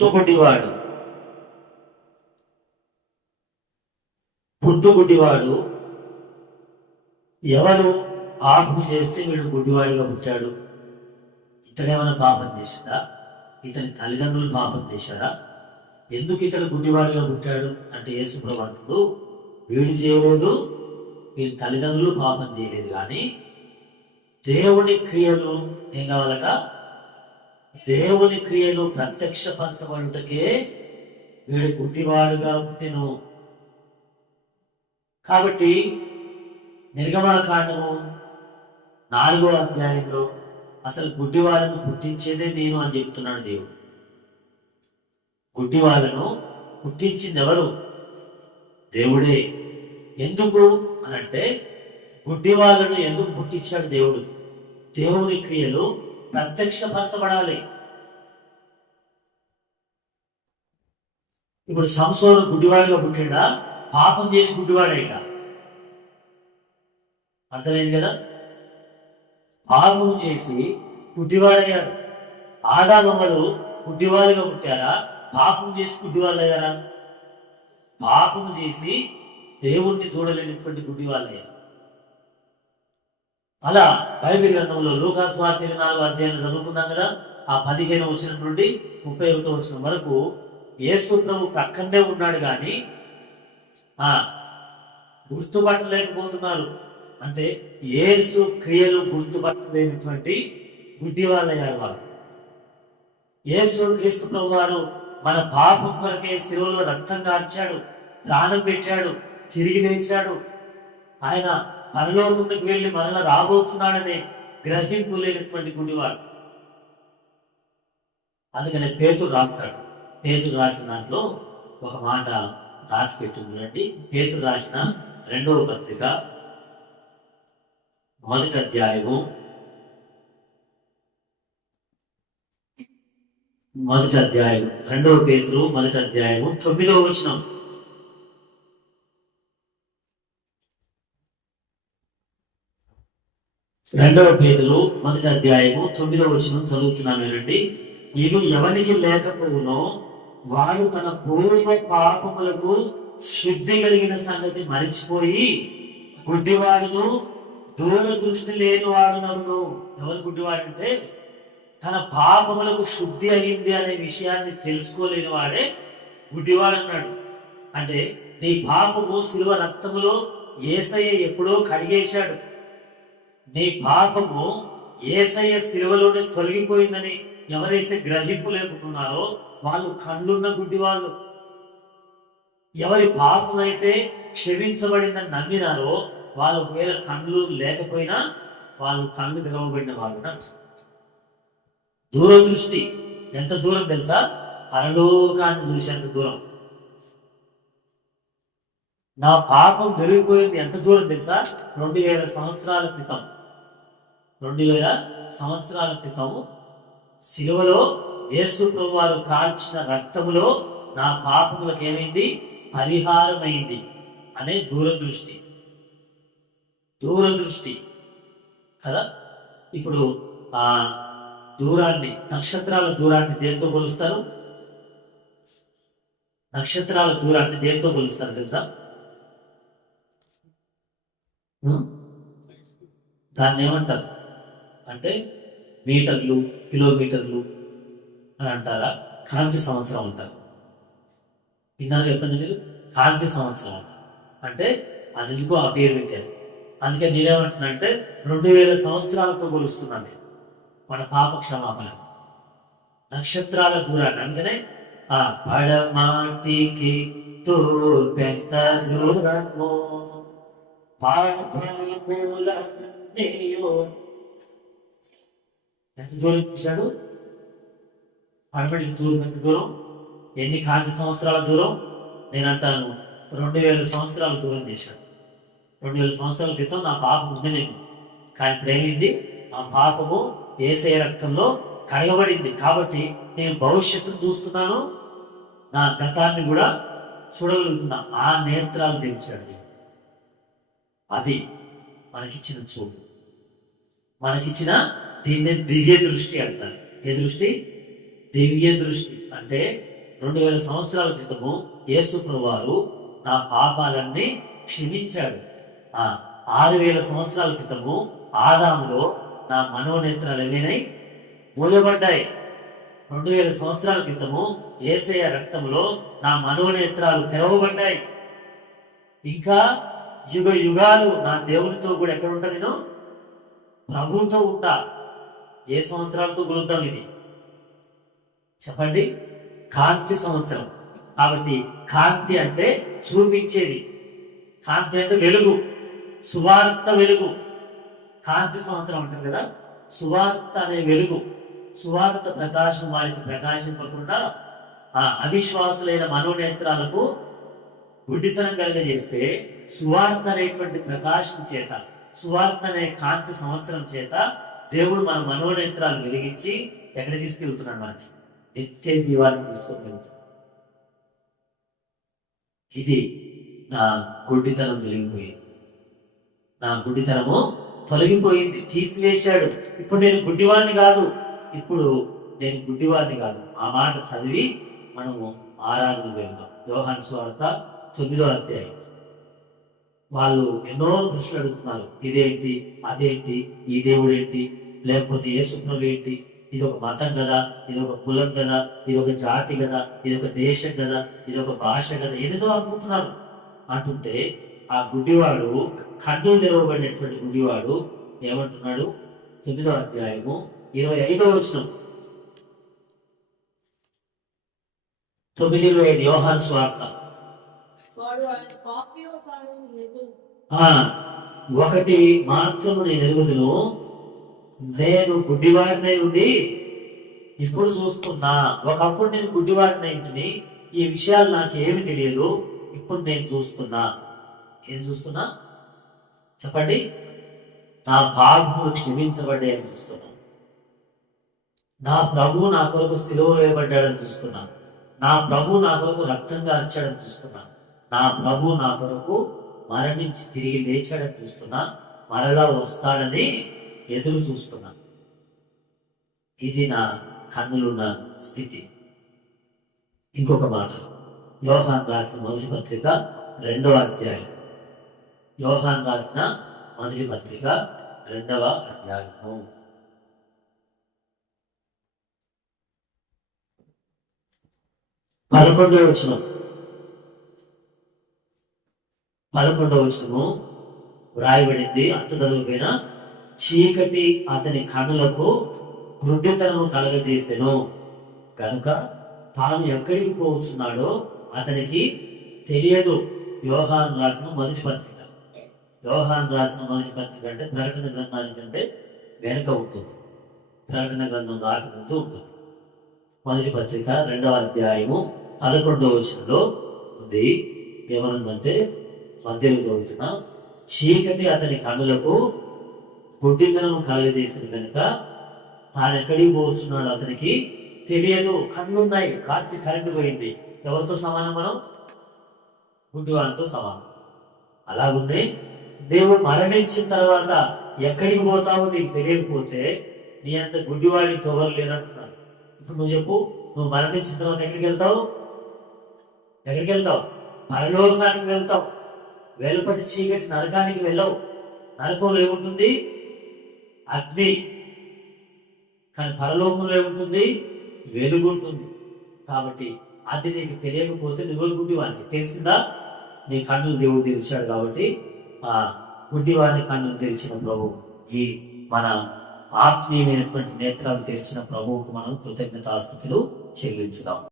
పుట్టుగుడ్డివాడు పుట్టుగుడ్డివాడు ఎవరు పాపం చేస్తే వీడు గుడ్డివాడిగా పుట్టాడు? ఇతడేమైనా పాపం చేశాడా ఇతని తల్లిదండ్రులు పాపం చేశారా? ఎందుకు ఇతను గుడ్డివాడిగా పుట్టాడు? అంటే యేసు ప్రభాతుడు వీడు చేయలేదు వీరి తల్లిదండ్రులు పాపం చేయలేదు కానీ దేవుని క్రియలు ఏం కావాలట? దేవుని క్రియలు ప్రత్యక్షపరచబడుటకే వీడు గుడ్డివాడుగా పుట్టిను కాబట్టి నిర్గమాకాండము నాలుగో అధ్యాయంలో అసలు గుడ్డివాళ్ళను పుట్టించేదే నేను అని చెప్తున్నాడు దేవుడు. గుడ్డివాళ్ళను పుట్టించింది ఎవరు దేవుడే. ఎందుకు అని అంటే గుడ్డివాళ్ళను ఎందుకు పుట్టించాడు దేవుడు? దేవుని క్రియలు ప్రత్యక్షపరచబడాలి. ఇప్పుడు సంసోను గుడ్డివాడిగా పుట్టిండా? పాపం చేసి గుడ్డివాడేట. అర్థమైంది కదా? పాపము చేసి గుడ్డివాడయ్యారు ఆదామమ్మలు గుడ్డివాళ్ళుగా పుట్టారా? పాపం చేసి గుడ్డివాళ్ళు అయ్యారా పాపం చేసి దేవుణ్ణి చూడలేనటువంటి గుడ్డివాళ్ళయ్యారు. అలా బైబిల్ గ్రంథంలో లూకాస్ వార్త ఇరవై నాలుగు అధ్యాయం చదువుకున్నాం కదా ఆ పదిహేను వచ్చిన నుండి ముప్పై ఒకటో వచ్చిన వరకు యేసు ప్రభు ప్రక్కనే ఉన్నాడు కానీ ఆ గుర్తుపట్టలేకపోతున్నారు. అంటే యేసు క్రియలు గుర్తుపట్టలేనటువంటి గుడ్డి వాళ్ళయ్యారు వారు యేసు క్రీస్తు ప్రభు వారు మన పాపం కొరకే శిలువలో రక్తం కార్చాడు ప్రాణం పెట్టాడు తిరిగి లేచాడు. ఆయన పరలోకంలోకి వెళ్ళి మళ్ళీ రాబోతున్నాడనే గ్రహింపు లేనటువంటి గుడివాడు. అందుకనే పేతుడు రాస్తాడు. పేతుడు రాసిన దాంట్లో ఒక మాట రాసి పెట్టింది చూడండి. పేతురు రాసిన రెండవ పత్రిక మొదటి అధ్యాయము మొదటి అధ్యాయం రెండవ పేతులు మొదటి అధ్యాయము తొమ్మిదవ వచనం. రెండవ పేదలు మొదటి అధ్యాయము తొమ్మిదవ వచనం చదువుతున్నాను వినండి. ఇది ఎవరికి లేకపోవునో వారు తన పూర్వ పాపములకు శుద్ధి కలిగిన సంగతి మరిచిపోయి గుడ్డివాడును దూరదృష్టి లేని వాడునను ఎవరు గుడ్డివాడంటే తన పాపములకు శుద్ధి అయింది అనే విషయాన్ని తెలుసుకోలేని వాడే గుడ్డివాడు అన్నాడు అంటే నీ పాపము శిలువ రక్తములో ఏసయ్య ఎప్పుడో కడిగేశాడు. నీ పాపము ఏసయ్య శిలువలోనే తొలగిపోయిందని ఎవరైతే గ్రహింపు లేకుంటున్నారో వాళ్ళు కళ్ళున్న గుడ్డి వాళ్ళు ఎవరి పాపమైతే క్షమించబడిందని నమ్మినారో వాళ్ళు ఒకవేళ కళ్ళు లేకపోయినా వాళ్ళు కళ్ళు తెరవబడిన వాళ్ళు దూరదృష్టి ఎంత దూరం తెలుసా? పరలోకాన్ని చూసేంత దూరం. నా పాపం దొరికిపోయింది ఎంత దూరం తెలుసా? రెండు వేల సంవత్సరాల క్రితం. రెండు వేల సంవత్సరాల క్రితం సిలువలో యేసు వారు కాల్చిన రక్తములో నా పాపములకు ఏమైంది పరిహారమైంది అనే దూరదృష్టి. దూరదృష్టి. కదా? ఇప్పుడు ఆ దూరాన్ని నక్షత్రాల దూరాన్ని దేంతో కొలుస్తారు నక్షత్రాల దూరాన్ని దేంతో కొలుస్తారు తెలుసా? దాన్ని ఏమంటారు అంటే మీటర్లు కిలోమీటర్లు అని అంటారా? కాంతి సంవత్సరం అంటారు. విన్నారు చెప్పండి మీరు? కాంతి సంవత్సరం అంటారు. అంటే అది ఎందుకు ఆ పేరు పెట్టారు. అందుకే నేనేమంటున్నా అంటే రెండు వేల సంవత్సరాలతో కొలుస్తున్నాను నేను. మన పాప క్షమాపణ. నక్షత్రాల దూరాన్ని. అందుకనే ఆ పడమాటికి తూర్పెంత దూరము పాపములన్నీయో ఎంత దూరం చూశాడు? పడమటికి దూరం ఎంత దూరం? ఎన్ని కాంతి సంవత్సరాల దూరం? నేను అంటాను రెండు వేల సంవత్సరాల దూరం చేశాడు. రెండు వేల సంవత్సరాల క్రితం నా పాపం ఉండలేదు కానీ ఇప్పుడు ఏమైంది? ఆ పాపము ఏసయ రక్తంలో కడగబడింది కాబట్టి నేను భవిష్యత్తును చూస్తున్నాను. నా గతాన్ని కూడా చూడగలుగుతున్నా. ఆ నేత్రాలు తెరిచాడు అది మనకిచ్చిన చూపు. మనకిచ్చిన దీన్నే దివ్య దృష్టి అంటారు. ఏ దృష్టి? దివ్య దృష్టి. అంటే రెండు వేల సంవత్సరాల క్రితము యేసుప్రభు వారు నా పాపాలన్నీ క్షమించాడు. ఆ ఆరు వేల సంవత్సరాల క్రితము ఆదాములో నా మనోనేత్రాలు ఏమైనాయి మూయబడ్డాయి. రెండు వేల సంవత్సరాల క్రితము ఏసయ రక్తంలో నా మనోనేత్రాలు తెరవబడ్డాయి. ఇంకా యుగ యుగాలు నా దేవునితో కూడా ఎక్కడ ఉంటా నేను? ప్రభువుతో ఉంటా. ఏ సంవత్సరాలతో కొలుద్దాం ఇది? చెప్పండి. కాంతి సంవత్సరం. కాబట్టి కాంతి అంటే చూపించేది. కాంతి అంటే వెలుగు. సువార్త వెలుగు. కాంతి సంవత్సరం అంటారు కదా? సువార్త అనే వెలుగు. సువార్త ప్రకాశం వారికి ప్రకాశింపకుండా ఆ అవిశ్వాసులైన మనోనేత్రాలకు గుడ్డితనం కలిగజేస్తే సువార్త అనేటువంటి ప్రకాశం చేత సువార్త అనే కాంతి సంవత్సరం చేత దేవుడు మన మనోనేత్రాలు వెలిగించి ఎక్కడ తీసుకెళ్తున్నాడు మనని నిత్య జీవాన్ని తీసుకొని వెళ్తాడు ఇది నా గుడ్డితనం తొలగిపోయింది. నా గుడ్డితనము తొలగిపోయింది. తీసివేశాడు. ఇప్పుడు నేను గుడ్డివాడిని కాదు. ఇప్పుడు నేను గుడ్డివాడిని కాదు. ఆ మాట చదివి మనము ఆరాధన వెళ్దాం. యోహాను స్వార్త తొమ్మిదో అధ్యాయం. వాళ్ళు ఎన్నో ప్రశ్నలు అడుగుతున్నారు. ఇదేంటి? అదేంటి? ఈ దేవుడేంటి? లేకపోతే ఏ సుప్రభు ఏంటి ఇది ఒక మతం కదా? ఇది ఒక కులం కదా? ఇది ఒక జాతి కదా? ఇది ఒక దేశం కదా? ఇది ఒక భాష కదా? ఏదేదో అనుకుంటున్నారు. అంటుంటే ఆ గుడ్డివాడు కన్నులు తెరవబడినటువంటి గుడ్డివాడు ఏమంటున్నాడు? తొమ్మిదో అధ్యాయము ఇరవై ఐదో వచనం. తొమ్మిది ఇరవై ఐదు వ్యవహార స్వార్థ ఒకటి మాత్రము నేను ఎరుగుదును. నేను గుడ్డివారినై ఉండి ఇప్పుడు చూస్తున్నా. ఒకప్పుడు నేను గుడ్డివారినై ఉంటిని ఈ విషయాలు నాకు ఏమి తెలియదు. ఇప్పుడు నేను చూస్తున్నా. ఏం చూస్తున్నా? చెప్పండి. నా పాపములు క్షమించబడ్డాయని చూస్తున్నా. నా ప్రభు నా కొరకు సిలువ వేయబడ్డాడని చూస్తున్నా. నా ప్రభు నా కొరకు రక్తంగా కార్చాడని చూస్తున్నాను నా ప్రభు నా కొరకు మరణించి తిరిగి లేచాడని చూస్తున్నా మరలా వస్తాడని ఎదురు చూస్తున్నా. ఇది నా కన్నులున్న స్థితి. ఇంకొక మాట. యోహాన్ రాసిన మొదటి పత్రిక రెండవ అధ్యాయం. యోహాన్ రాసిన మొదటి పత్రిక రెండవ అధ్యాయము పదకొండవ వచనం. పదకొండవ వచనము వ్రాయబడింది. అంత చదువుపైన చీకటి అతని కనులకు గుడ్డితనము కలగజేసెను. కనుక తాను ఎక్కడికి పోతున్నాడో అతనికి తెలియదు. యోహాన్ రాసిన మొదటి పత్రిక. యోహాన్ రాసిన మొదటి పత్రిక అంటే ప్రకటన గ్రంథానికంటే వెనుక ఉంటుంది. ప్రకటన గ్రంథం రాకముందు ఉంటుంది. మొదటి పత్రిక రెండవ అధ్యాయము పదకొండవ వచనంలో ఉంది. ఏమనుందంటే మధ్యలో చదువుతున్న చీకటి అతని కన్నులకు గుడ్డితనం కలగజేసింది కనుక తాను ఎక్కడికి పోతున్నాడు అతనికి తెలియదు. కన్నున్నాయి. రాత్రి కరెంటు పోయింది. ఎవరితో సమానం మనం? గుడ్డివాళ్ళతో సమానం. అలాగుండే దేవుడు మరణించిన తర్వాత ఎక్కడికి పోతావో నీకు తెలియకపోతే నీ అంత గుడ్డివాడికి తొగరు లేనంటున్నాను ఇప్పుడు నువ్వు చెప్పు నువ్వు మరణించిన తర్వాత ఎక్కడికి వెళ్తావు? ఎక్కడికి వెళ్తావు? పరలోకానికి వెళ్తావు. వెలుపటి చీకటి నరకానికి వెళ్ళవు. నరకంలో ఏముంటుంది అగ్ని కానీ పరలోకంలో ఏముంటుంది వెలుగు ఉంటుంది కాబట్టి అది నీకు తెలియకపోతే నువ్వు గుడ్డివాడిని తెలిసిందా? నీ కన్నులు దేవుడు తెరిచాడు కాబట్టి ఆ గుడ్డివాని కన్నులు తెరిచిన ప్రభు ఈ మన ఆత్మీయమైనటువంటి నేత్రాలు తెరిచిన ప్రభువుకు మనం కృతజ్ఞతాస్థుతులు చెల్లించుదాం.